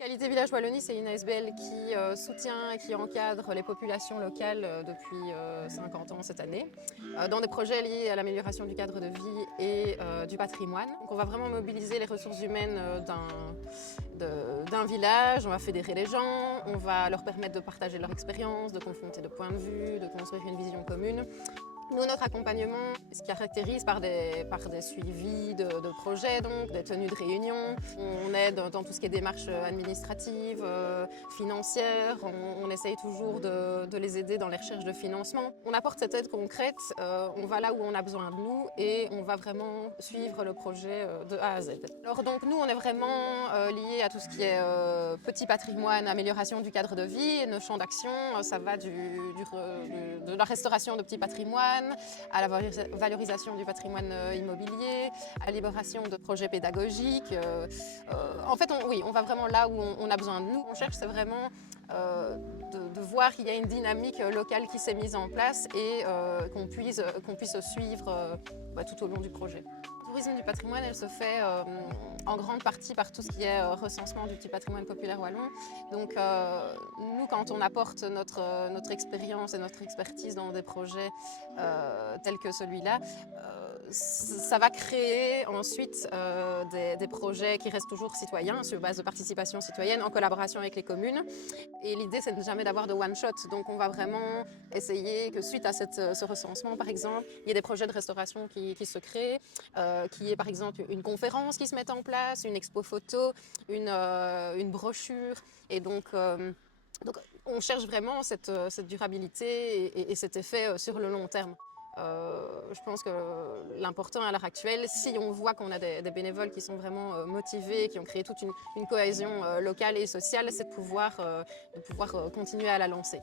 Qualité Village Wallonie, c'est une ASBL qui soutient et qui encadre les populations locales depuis 50 ans cette année, dans des projets liés à l'amélioration du cadre de vie et du patrimoine. Donc on va vraiment mobiliser les ressources humaines d'un village, on va fédérer les gens, on va leur permettre de partager leur expérience, de confronter de points de vue, de construire une vision commune. Nous, notre accompagnement se caractérise par des suivis de projets, donc des tenues de réunions. On aide dans tout ce qui est démarches administratives, financières. On essaye toujours de les aider dans les recherches de financement. On apporte cette aide concrète, on va là où on a besoin de nous et on va vraiment suivre le projet de A à Z. Alors donc nous, on est vraiment liés à tout ce qui est petit patrimoine, amélioration du cadre de vie. Nos champs d'action, ça va de la restauration de petits patrimoines, à la valorisation du patrimoine immobilier, à la libération de projets pédagogiques. En fait, on va vraiment là où on a besoin de nous. On cherche, c'est vraiment de voir qu'il y a une dynamique locale qui s'est mise en place et qu'on puisse suivre tout au long du projet. Le tourisme du patrimoine, elle se fait en grande partie par tout ce qui est recensement du petit patrimoine populaire wallon. Donc nous, quand on apporte notre expérience et notre expertise dans des projets tels que celui-là, ça va créer ensuite des projets qui restent toujours citoyens, sur base de participation citoyenne, en collaboration avec les communes. Et l'idée, c'est jamais d'avoir de one-shot. Donc on va vraiment essayer que suite à ce recensement, par exemple, il y ait des projets de restauration qui se créent, qu'il y ait par exemple une conférence qui se mette en place, une expo photo, une brochure. Et donc on cherche vraiment cette durabilité et cet effet sur le long terme. Je pense que l'important à l'heure actuelle, si on voit qu'on a des bénévoles qui sont vraiment motivés, qui ont créé toute une cohésion locale et sociale, c'est de pouvoir continuer à la lancer.